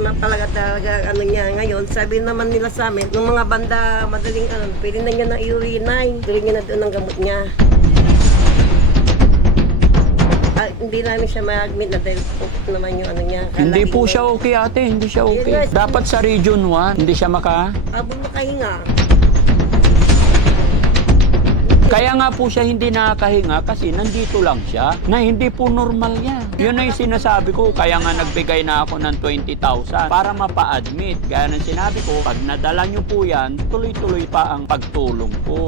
asma talaga ano niya ngayon. Sabi naman nila sa amin, nung mga banda madaling pwede na niya na iuwi na. Tuloy niya na doon ang gamot niya. Hindi namin siya ma-admit na dahil naman yung ano niya. Hindi po siya okay, ate. Hindi siya okay. Dapat sa Region 1, hindi siya Habang makahinga. Kaya nga po siya hindi nakakahinga kasi nandito lang siya na hindi po normal yan. Yun na yung sinasabi ko. Kaya nga nagbigay na ako ng 20,000 para mapa-admit. Gaya ng sinabi ko, pag nadala nyo po yan, tuloy-tuloy pa ang pagtulong ko.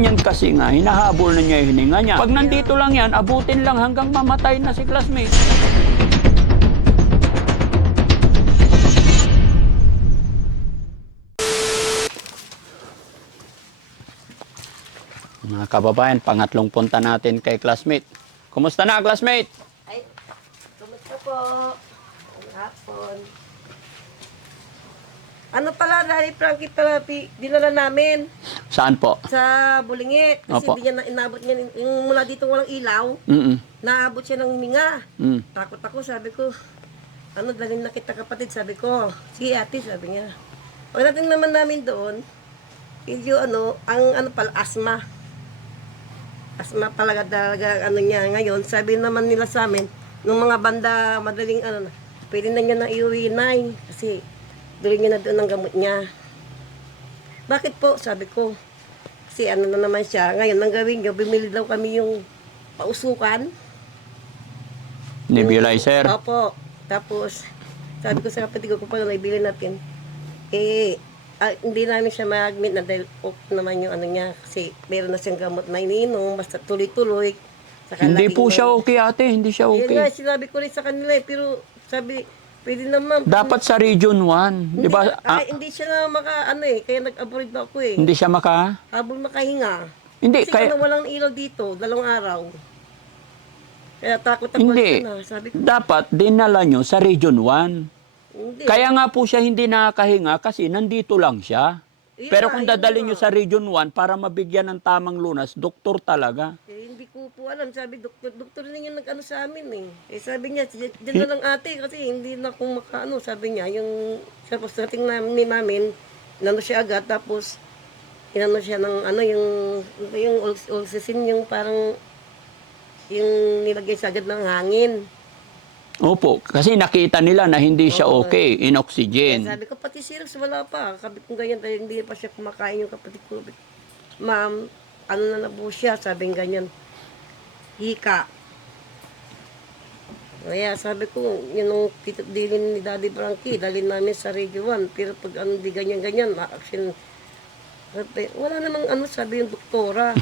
Yan kasi nga, hinahabol na niya yung hininga niya. Pag nandito lang yan, abutin lang hanggang mamatay na si classmate. Mga kababayan, pangatlong punta natin kay classmate. Kumusta na, classmate? Ay, kumusta po? Ang hapon. Ano pala, dahil Frankie pala dinala namin Saan po? sa Bulingit. Kasi Opo. hindi niya inabot niya, yung mula dito walang ilaw, naabot siya ng minga. Takot ako, sabi ko, dalhin na kita kapatid, sabi ko. Sige ate, sabi niya. Pagdating naman namin doon, yung ang pala, asma. Asma talaga niya ngayon. Sabi naman nila sa amin, nung mga banda madaling pwede na niya na iuwi na. Kasi tuloy niya na doon ang gamot niya. Bakit po? Sabi ko. Kasi na naman siya. Ngayon, ang gawin niyo, bumili daw kami yung pausukan. Nebulizer. Opo. Tapos, sabi ko sa kapatid ko, kung paano naibili natin, hindi namin siya ma-admit na dahil naman yung niya. Kasi meron na siyang gamot na iniinom, basta tuloy-tuloy. Hindi po siya okay, ate. Hindi siya Yan nga, okay. sinabi ko rin sa kanila pero sabi, pwede naman. Dapat sa Region 1. Di ba? Hindi siya na kaya nag-abroad na ako eh. Hindi siya Habang makahinga. Hindi, Kasi walang ilaw dito, 2 araw. Kaya takot ako Hindi. na. Sabi ko, Dapat dinala nyo sa Region 1. hindi. Kaya nga po siya hindi nakakahinga kasi nandito lang siya. Pero kung dadalhin nyo sa Region 1 para mabigyan ng tamang lunas, doktor talaga. Hindi ko po alam. Sabi, doktor na yung sa amin eh. Sabi niya, dyan na lang ate kasi hindi na akong sabi niya, yung tapos nating namin, siya agad, tapos siya ng yung oxygen, yung parang yung nilagay sa agad ng hangin. Opo, kasi nakita nila na hindi siya okay in oxygen. Sabi ko, pati Sirex wala pa. Sabi ko ganyan, dahil hindi pa siya kumakain yung kapatid ko. Ma'am, na po siya? Sabi ganyan, hika. Kaya sabi ko, yun ang dilin ni Daddy Frankie, dalhin namin sa Radio 1. Pero pag di ganyan-ganyan, action. Wala namang sabi yung doktora.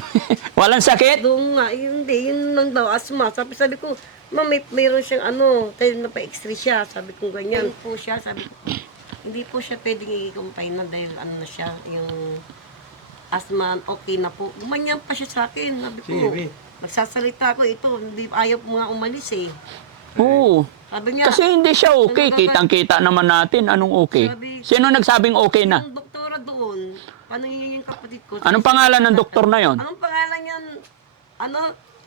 Walang sakit? Doon nga, hindi, yun lang daw, asma. Sabi ko, ma'am, mayroon siyang tayo na pa-extra siya. Sabi ko ganyan. Po siya, sabi ko, hindi po siya pwedeng i-compine na dahil na siya, yung asma, okay na po. Gumanyan pa siya sa akin. Sabi ko, magsasalita ko, ito, hindi ayaw po nga umalis eh. Oo. Sabi niya, Kasi hindi siya okay. Kitang-kita naman natin anong okay. Sino nagsabing okay na? yung doktora doon, paano yun yung kapatid ko? Anong pangalan ng doktor na yon? Anong pangalan niya?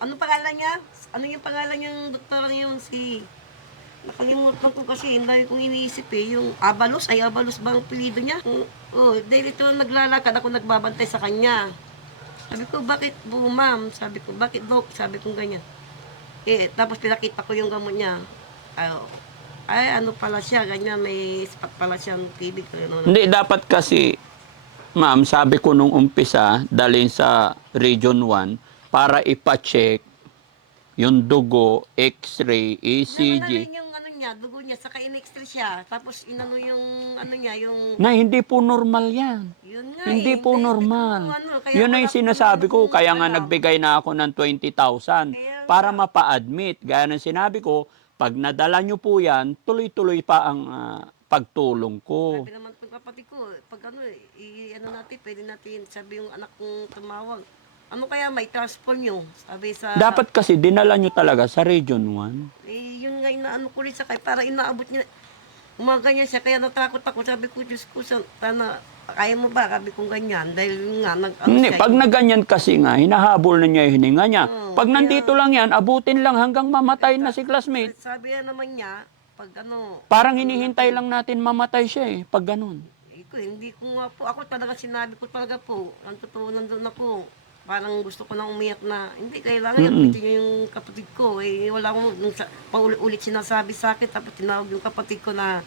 Anong pangalan niya? Ano yung pangalan niyang doktora yun? Nakalimutan ko kasi, hindi kong iniisip eh. Yung Abalos, Abalos ba ang pilido niya? Dahil ito naglalakad ako nagbabantay sa kanya. Sabi ko, bakit po ma'am? Sabi ko, bakit dok? Sabi ko ganyan. Tapos pinakita ko yung gamot niya. Ano pala siya, ganyan, may spot pala siyang tibig. Hindi, dapat kasi, ma'am, sabi ko nung umpisa, dalhin sa Region 1 para ipa-check yung dugo, x-ray, ECG. Yung dugo niya, saka in-extra siya. Tapos inano yung yung... Na hindi po normal yan. Yun nga Hindi po normal. Yun na yung sinasabi ko, kaya nga nagbigay na ako ng 20,000 para mapa-admit. Gaya ng sinabi ko, pag nadala nyo po yan, tuloy-tuloy pa ang pagtulong ko. Sabi naman ng kapatid ko, pag natin, pwede natin, sabi yung anak kong tumawag. Ano kaya may transfer nyo? Sabi sa... Dapat kasi dinala nyo talaga sa Region 1. Yun nga inaano ko rin sa kay para inaabot niya. Umaganyan siya, kaya natakot ako. Sabi ko, Diyos ko, sana kaya mo ba? Sabi kong ganyan. Dahil nga, Hindi, pag naganyan kasi nga, hinahabol na niya yung hininga niya. Oo, Pag nandito lang yan, abutin lang hanggang mamatay na si classmate. sabi na naman niya, pag ano, Parang hinihintay lang natin mamatay siya eh, pag ganun. hindi ko nga po, ako talaga sinabi ko talaga po, ang totoo nandun ako, parang gusto ko nang umiyak na, hindi, kailangan yapitin niyo yung kapatid ko, eh, wala akong, paulit-ulit sinasabi sa akin, tapos tinawag yung kapatid ko na,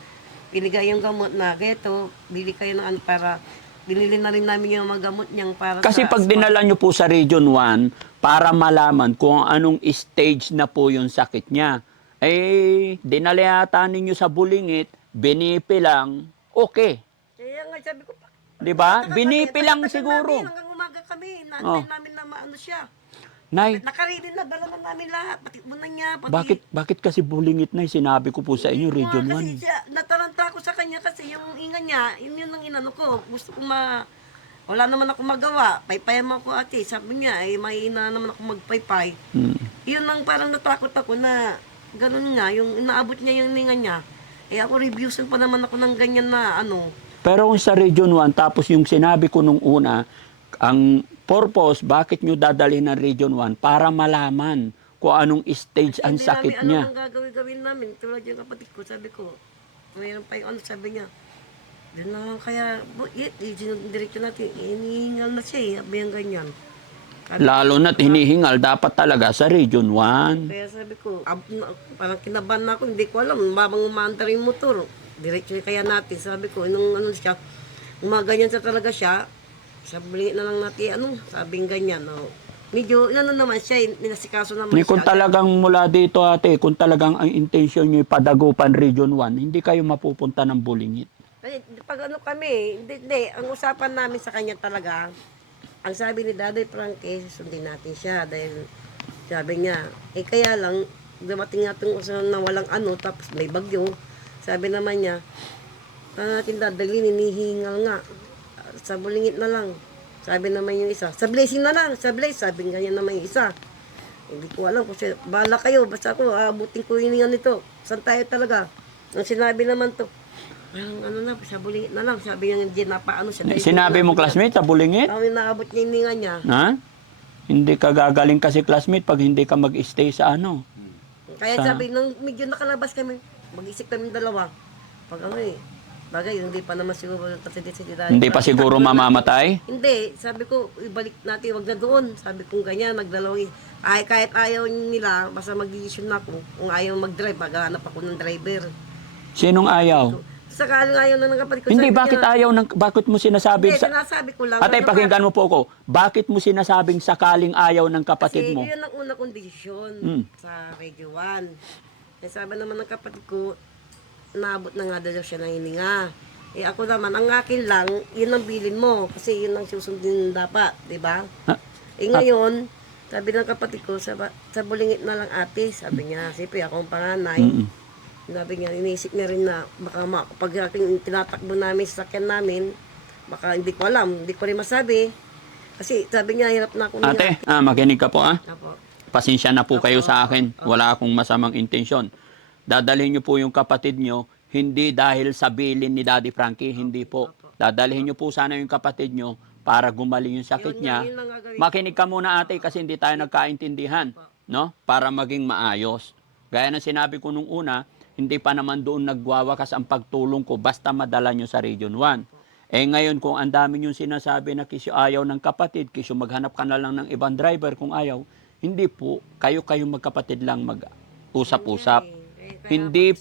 binigay yung gamot na, geto, bili kayo ng ano para, binili na rin namin yung mga gamot niyang para Kasi pag dinala nyo po sa Region 1, para malaman kung anong stage na po yung sakit niya, eh, dinala yata ninyo sa Bulingit, binipi lang, okay. Kaya nga, sabi ko, Di ba? Binipi lang siguro. Hanggang umaga kami, Oh. naantay namin na maano siya. Nay, Nakaready na, dala na namin lahat, pati muna niya, pati... bakit kasi Bulingit, Nay? Sinabi ko po sa inyo, Region Kasi 1. siya, nataranta ko sa kanya kasi yung inga niya, yun ang inano ko. Gusto ko wala naman ako magawa. Paypayan mo ako ate. Sabi niya, may ina naman ako magpaypay. Yun ang parang natakot ako na ganun nga, yung inaabot niya yung inga niya. Ako reviewsan pa naman ako ng ganyan na ano. Pero kung sa Region 1, tapos yung sinabi ko nung una, ang purpose, bakit nyo dadalhin ng Region 1? Para malaman kung anong stage ang sakit Hindi niya. namin ano ang gagawin namin. Tulad yung kapatid ko, sabi ko, mayroon pa yung ano, sabi niya, doon na lang kaya, diretso natin, inihingal na siya eh, sabi yung ganyan. Lalo na't hinihingal, dapat talaga sa Region 1. Kaya sabi ko, parang kinabahan na ako, hindi ko alam, babang umaandar yung motor. Diretso kaya natin, sabi ko, nung ano siya, umaganyan sa talaga siya, sabi na lang natin, sabing ganyan, no. Medyo, naman siya, ninasikaso naman Kung siya. talagang mula dito ate, kung talagang ang intention nyo padagupan Region 1, hindi kayo mapupunta ng Bulingit. Ay, pag ano kami, hindi, ang usapan namin sa kanya talaga, ang sabi ni Daday Frankie, sundin natin siya dahil sabi niya, kaya lang, dumating nga itong usapan na walang ano, tapos may bagyo. Sabi naman niya, natin dadalhin, hinihingal nga. Sa Bulingit na lang. Sabi naman yung isa, sa Blazing na lang, sa Blaze, sabi nga naman yung isa. Hindi ko alam kung bahala kayo, basta ako, abutin ko hiningan nito. Saan tayo talaga? Ang sinabi naman to, parang sa Bulingit na lang. Sabi niya, hindi napaano siya. Sinabi mo classmate sa Bulingit? Ang inaabot niya yung hininga niya. Ha? Hindi ka gagaling kasi classmate pag hindi ka mag-stay sa ano. Kaya sabi, nung medyo nakalabas kami, mag-isip kami dalawa. Pag bagay, hindi pa naman siguro Hindi pa siguro mamamatay? Hindi, sabi ko, ibalik natin, wag na doon. Sabi ko ganyan, nagdalawang, kahit ayaw nila, basta mag-decision na ako. Kung ayaw mag-drive, maghanap ako ng driver. Sinong ayaw? Sakaling ayaw na ng kapatid ko. Hindi, sabi bakit niya, ayaw ng, bakit mo sinasabing Hindi, sinasabi ko lang. Atay, pakinggan mo po ako. Bakit mo sinasabing sakaling ayaw ng kapatid Kasi mo? yun ang una kong desisyon sa Radio 1. Kasi sabi naman ng kapatid ko, naabot na nga daw siya ng hininga. Ako naman, ang akin lang, yun ang bilin mo. Kasi yun ang susundin dapat, di ba? Ngayon, sabi ng kapatid ko, sa Bulingit na lang ate, sabi niya, siyempre ako ang panganay. Sabi niya, iniisip niya rin na baka pag tinatakbo namin sa sakyan namin, baka hindi ko alam, hindi ko rin masabi. Kasi sabi niya, hirap na ako niya. Ate, makinig ka po Apo. Pasensya na po kayo sa akin. Wala akong masamang intensyon. Dadalhin niyo po yung kapatid niyo, hindi dahil sa bilin ni Daddy Frankie, hindi po. Dadalhin niyo po sana yung kapatid niyo para gumaling yung sakit niya. Yun ang gagawin. Makinig ka muna ate kasi hindi tayo nagkaintindihan, no? Para maging maayos. Gaya ng sinabi ko nung una, hindi pa naman doon nagwawakas ang pagtulong ko basta madala nyo sa Region 1. Ngayon kung ang dami nyo sinasabi na kisyo ayaw ng kapatid, kisyo maghanap ka na lang ng ibang driver kung ayaw, hindi po, kayo magkapatid lang mag-usap-usap. Hindi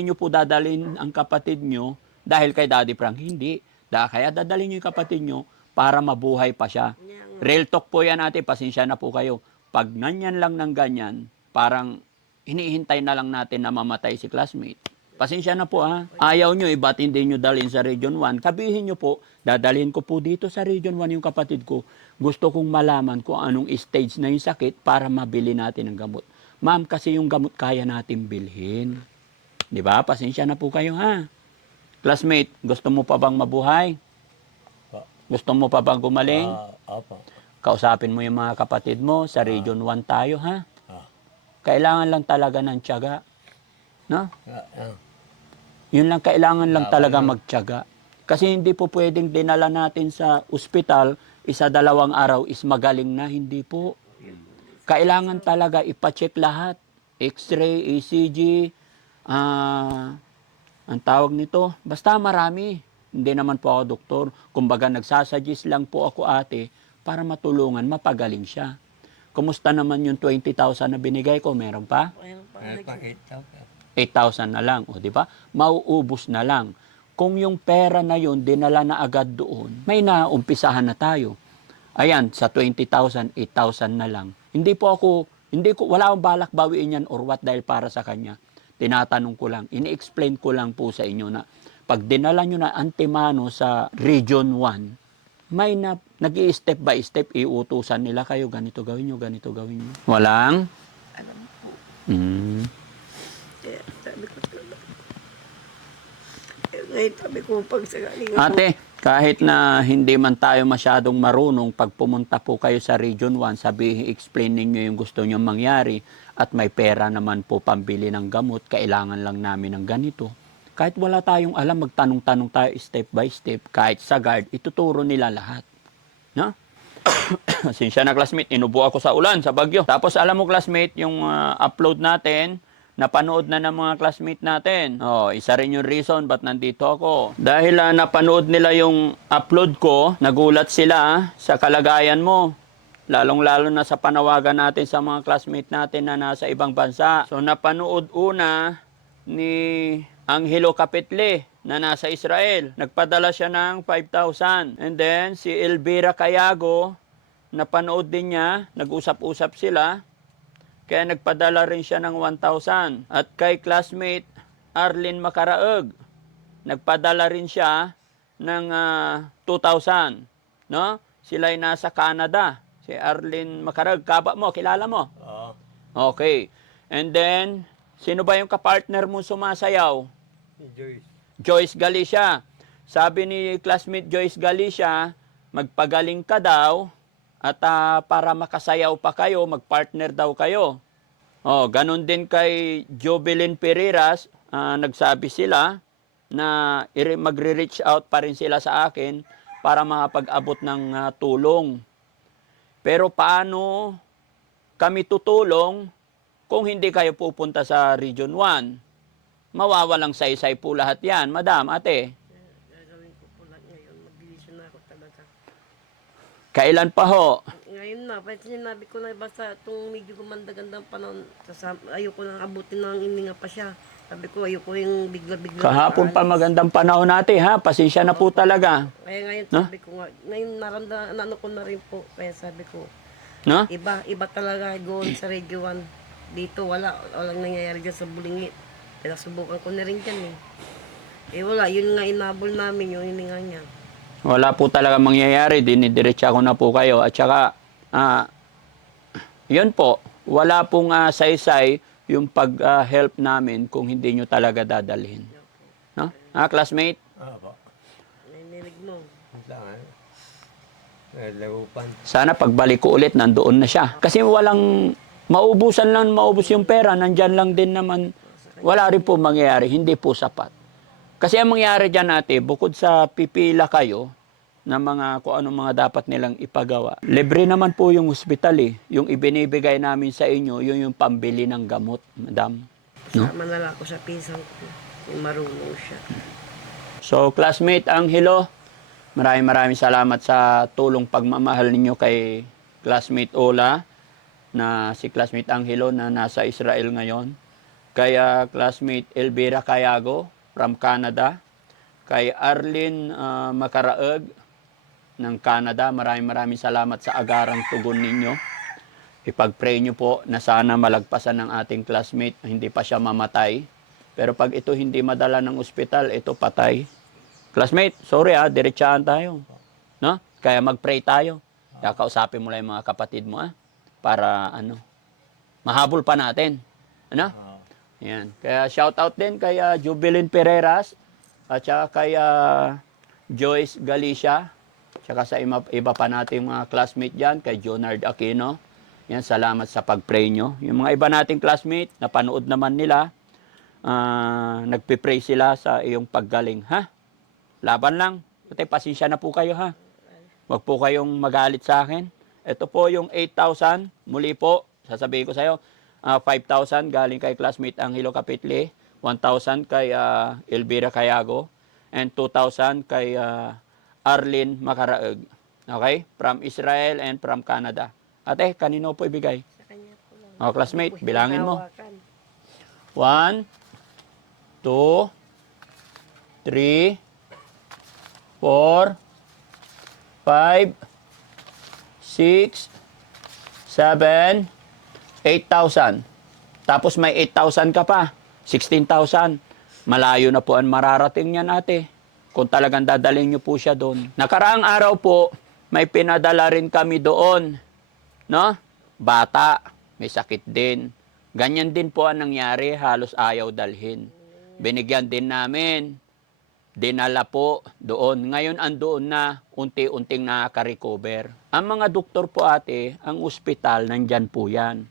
nyo po dadalhin ang kapatid nyo dahil kay Daddy Frank, hindi. Kaya dadalhin nyo yung kapatid nyo para mabuhay pa siya. Real talk po yan ate, pasensya na po kayo. Pag ganyan lang ng ganyan, parang hinihintay na lang natin na mamatay si classmate. Pasensya na po Ayaw nyo, ba't hindi nyo dalhin sa Region 1? Sabihin nyo po, dadalhin ko po dito sa Region 1 yung kapatid ko. Gusto kong malaman kung anong stage na yung sakit para mabili natin ang gamot. Ma'am, kasi yung gamot kaya natin bilhin. Di ba? Pasensya na po kayo Classmate, gusto mo pa bang mabuhay? Gusto mo pa bang gumaling? Opo. Kausapin mo yung mga kapatid mo, sa Region 1 tayo Kailangan lang talaga ng tiyaga. No? Yun lang, kailangan lang talaga magtiyaga. Kasi hindi po pwedeng dinala natin sa ospital, 1-2 araw is magaling na. Hindi po. Kailangan talaga ipacheck lahat. X-ray, ECG, ang tawag nito, basta marami. Hindi naman po ako doktor. Kumbaga nagsasuggest lang po ako ate para matulungan, mapagaling siya. Kumusta naman yung 20,000 na binigay ko? Meron pa? Ayun pa, 8,000 na lang. O, di ba? Mauubos na lang. Kung yung pera na yun, dinala na agad doon, may naumpisahan na tayo. Ayan, sa 20,000, 8,000 na lang. Wala akong balak bawiin yan or what dahil para sa kanya. Tinatanong ko lang, ini-explain ko lang po sa inyo na pag dinala nyo na antemano sa Region 1, may nag-i-step by step, iutusan nila kayo, ganito gawin nyo, ganito gawin nyo. Walang? alam po. Kaya sabi ko talaga. Ngayon sabi ko pag sakaling ako. Ate, kahit na hindi man tayo masyadong marunong, pag pumunta po kayo sa Region 1, sabihin, explain ninyo yung gusto nyo mangyari at may pera naman po pambili ng gamot, kailangan lang namin ng ganito. Kahit wala tayong alam, magtanong-tanong tayo step by step, kahit sa guard, ituturo nila lahat. No? Sinsya na classmate, inubo ako sa ulan, sa bagyo. Tapos alam mo classmate, yung upload natin, napanood na ng mga classmate natin. Oh, isa rin yung reason ba't nandito ako. Dahil napanood nila yung upload ko, nagulat sila sa kalagayan mo. Lalong-lalo na sa panawagan natin sa mga classmate natin na nasa ibang bansa. So napanood una ni Angelo Capitle na nasa Israel. Nagpadala siya ng 5,000. And then si Elvira Cayago, napanood din niya, nag-usap-usap sila. Kaya nagpadala rin siya ng 1,000. At kay classmate Arlene Macaraeg, nagpadala rin siya ng 2,000. No? Sila ay nasa Canada. Si Arlene Macaraeg, kaba mo, kilala mo? Oo. Okay. And then, sino ba yung kapartner mo sumasayaw? Joyce. Joyce Galicia. Sabi ni classmate Joyce Galicia, magpagaling ka daw at para makasayaw pa kayo, magpartner daw kayo. Oh, ganun din kay Jovelyn Pereiras, nagsabi sila na magre-reach out pa rin sila sa akin para makapag-abot ng tulong. Pero paano kami tutulong kung hindi kayo pupunta sa Region 1? Mawawalang saysay po lahat yan. Madam, ate. Gagawin ko po lang ngayon. Mag-decision na ako talaga. Kailan pa ho? Ngayon na, pati sinabi ko na basta itong medyo gumanda-gandang panahon, ayoko nang abutin ng hininga pa siya. Sabi ko, ayoko yung bigla-bigla. Kahapon pa magandang panahon natin ha. Pasensya na po talaga. Kaya ngayon sabi ko nga, ngayon ano ko na rin po. Kaya sabi ko, No? iba talaga doon sa Radio 1. Dito walang nangyayari dyan sa Bulingit. Kaya subukan ko na rin dyan eh. Wala, yun nga inabol namin yung hininga niya. Wala po talaga mangyayari. Dinidiretsa ko na po kayo. At saka, yun po, wala pong saysay yung pag-help namin kung hindi nyo talaga dadalhin. No? Classmate? Opo. Ninilig mo. Lang lagupan. Sana pagbalik ko ulit, nandoon na siya. Kasi walang, maubos yung pera, nandyan lang din naman. Wala rin po mangyayari, hindi po sapat. Kasi ang mangyayari dyan ate, bukod sa pipila kayo, na kung anong mga dapat nilang ipagawa. Libre naman po yung hospital eh. Yung ibinibigay namin sa inyo, yun yung pambili ng gamot, madam. No? Sama na lang ako sa pisang ko. Yung marunong siya. So, classmate Angelo, maraming salamat sa tulong pagmamahal ninyo kay classmate Ola, na si classmate Angelo na nasa Israel ngayon. Kaya classmate Elvira Cayago from Canada. Kay Arlene Macaraeg ng Canada, maraming salamat sa agarang tugon ninyo. Ipag-pray nyo po na sana malagpasan ng ating classmate, hindi pa siya mamatay. Pero pag ito hindi madala ng ospital, ito patay. Classmate, sorry diretsahan tayo. No? Kaya mag-pray tayo. Kakausapin mo lang yung mga kapatid mo para mahabol pa natin. Ano? Yan. Kaya shout out din kay Jovelyn Pereiras at saka kay Joyce Galicia. Tsaka sa iba pa nating mga classmate dyan, kay Jonard Aquino. Yan, salamat sa pag-pray nyo. Yung mga iba nating classmate, napanood naman nila, nagpipray sila sa iyong paggaling. Ha? laban lang. Ate, pasensya na po kayo ha. Huwag po kayong magalit sa akin. Ito po yung 8,000. Muli po, sasabihin ko sa iyo, 5,000 galing kay classmate Angelo Capitli, 1,000 kay Elvira Cayago, and 2,000 kay Arlene Macaraeg. Okay? From Israel and from Canada. Ate, kanino po ibigay? Sa kanya po lang. O, classmate, Hindi po bilangin mo. hinahawakan. 1, 2, 3, 4, 5, 6, 7, 8,000. Tapos may 8,000 ka pa. 16,000. Malayo na po ang mararating niyan, ate. Kung talagang dadalhin niyo po siya doon. Nakaraang araw po, may pinadala rin kami doon. No? Bata. May sakit din. Ganyan din po ang nangyari. Halos ayaw dalhin. Binigyan din namin. Dinala po doon. Ngayon andoon na unti-unting nakaka-recover. Ang mga doktor po ate, ang ospital, nandyan po yan.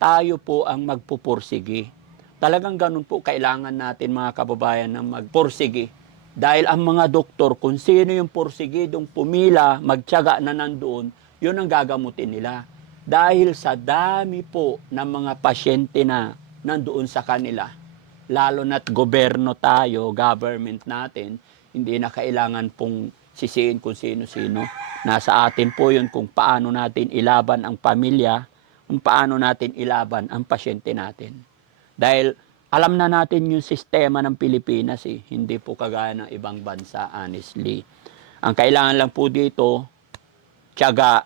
Tayo po ang magpupursigi. Talagang ganun po kailangan natin mga kababayan na magpursigi. Dahil ang mga doktor, kung sino yung pursigidong pumila, magtiyaga na nandoon, yun ang gagamutin nila. Dahil sa dami po ng mga pasyente na nandoon sa kanila. Lalo na't gobyerno tayo, government natin, hindi na kailangan pong sisihin kung sino-sino. Nasa atin po yun kung paano natin ilaban ang pamilya, kung paano natin ilaban ang pasyente natin. Dahil alam na natin yung sistema ng Pilipinas, hindi po kagaya ng ibang bansa, honestly. Ang kailangan lang po dito, tiyaga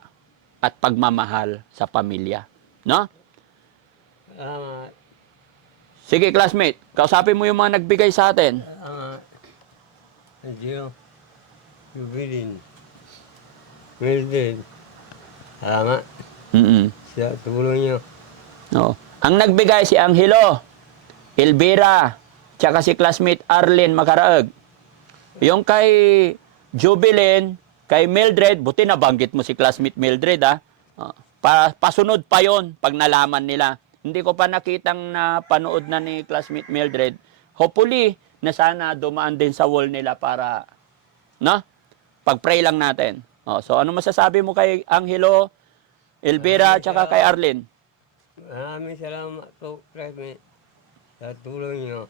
at pagmamahal sa pamilya. No? Sige, classmate, kausapin mo yung mga nagbigay sa atin. Diyo, Jubilin, Mildred, salamat sa tulong niyo. No. Ang nagbigay si Angelo, Elvira, tsaka si classmate Arlene Macaraeg. Yung kay Jubilin, kay Mildred, buti nabanggit mo si classmate Mildred ha. Pasunod pa yon pag nalaman nila. Hindi ko pa nakitang napanood na ni classmate Mildred. Hopefully, na sana dumaan din sa wall nila para, no? Pag-pray lang natin. So, ano masasabi mo kay Angelo, Elvira, tsaka kay Arlene? Maraming salamat po, Classmate, sa tulong niyo.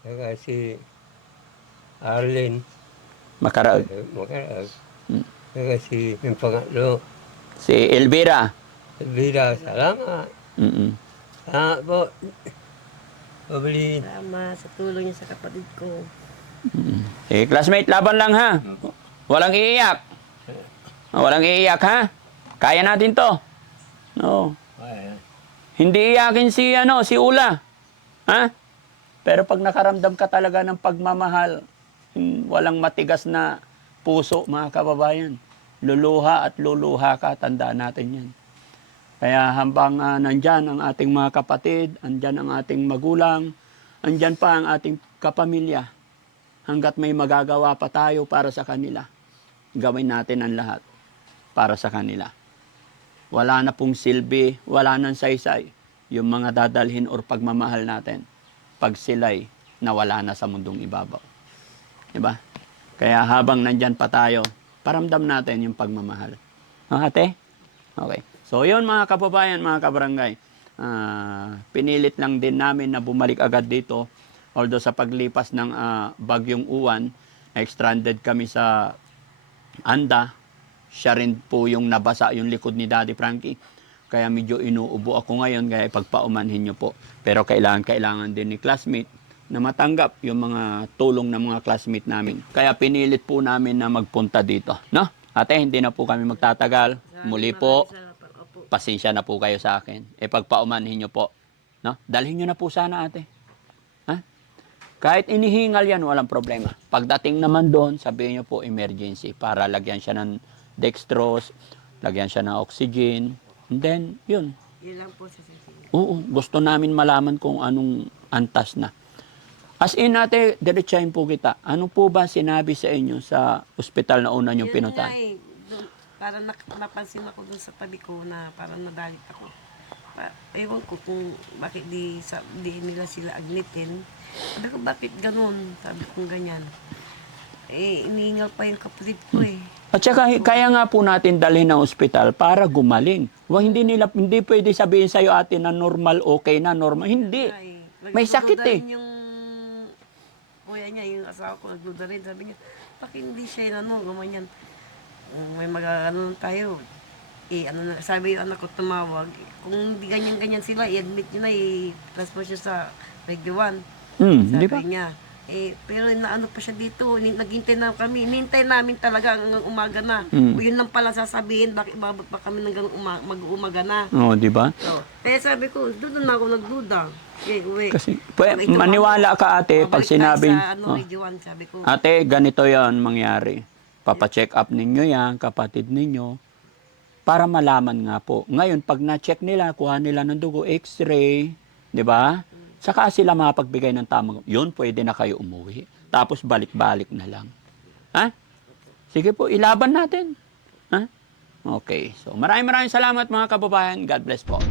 Saka si Arlene, Macaraeg. Macaraeg. Saka si yung pangatlo, Si Elvira. Elvira, salamat. Salamat po. Pabili. Salamat sa tulong niya sa kapatid ko. Classmate, laban lang ha. Walang iiyak. Walang iiyak ha. Kaya natin to. No. Hindi iyakin si si Ula. Ha? Pero pag nakaramdam ka talaga ng pagmamahal, walang matigas na puso, mga kababayan. Luluha at luluha ka, tandaan natin yan. Kaya hambang nandyan ang ating mga kapatid, andyan ang ating magulang, andyan pa ang ating kapamilya, hanggat may magagawa pa tayo para sa kanila, gawin natin ang lahat para sa kanila. Wala na pong silbi, wala nang saysay, yung mga dadalhin or pagmamahal natin, pag sila'y nawala na sa mundong ibabaw. Diba? Kaya habang nandyan pa tayo, paramdam natin yung pagmamahal. Ate? Okay. So, yun mga kababayan, mga kabarangay. Pinilit lang din namin na bumalik agad dito. Although sa paglipas ng Bagyong Uwan, stranded kami sa Anda. Siya rin po yung nabasa yung likod ni Daddy Frankie. Kaya medyo inuubo ako ngayon, kaya ipagpaumanhin nyo po. Pero kailangan din ni classmate na matanggap yung mga tulong ng mga classmate namin. Kaya pinilit po namin na magpunta dito. No? Ate, hindi na po kami magtatagal. Muli po, pasensya na po kayo sa akin. Pagpaumanhin nyo po. No? Dalhin nyo na po sana, ate. Ha? Kahit inihingal yan, walang problema. Pagdating naman doon, sabihin nyo po emergency para lagyan siya ng dextrose, lagyan siya ng oxygen. And then, yun. Yun lang po sa sisig. Oo, gusto namin malaman kung anong antas na. As in, ate, diretsahin po kita. Ano po ba sinabi sa inyo sa ospital na una niyong pinuntahan? Parang napansin ako doon sa tabi ko na parang nadalit ako. Ewan ko kung bakit di nila sila admitin. Sabi ko, bakit ganun? Sabi ko, ganyan. Iniingal pa yung kapatid ko eh. At saka, kaya nga po natin dalhin ng ospital para gumaling. Hindi pwede sabihin sa'yo ate na normal, okay na, normal. Hindi. May sakit eh. Yung kuya niya, yung asawa ko, nagduda rin. Sabi niya, bakit hindi siya gumanyan? May mag-ano tayo. Sabi yung anak ko tumawag. Kung hindi ganyan-ganyan sila, i-admit nyo na, i-transfer siya sa Region 1. Di ba? Sabi niya. Pero naano pa siya dito, naghintay na kami. Hinintay namin talaga hanggang umaga na. O yun lang pala sasabihin, bakit babot pa kami hanggang mag-umaga na. Oo, di ba? So, kaya sabi ko, doon na ako nagduda. Uwi. Kasi, maniwala ka ate, pag sinabing, Sa Region 1, sabi ko. ate, ganito yan mangyari. Papacheck up ninyo yan, kapatid ninyo, para malaman nga po. Ngayon, pag na-check nila, kuha nila ng dugo, x-ray, di ba? Saka sila mapagbigay ng tamang, yun, pwede na kayo umuwi. Tapos balik-balik na lang. Ha? Sige po, ilaban natin. Ha? Okay. So, maraming salamat mga kababayan. God bless po.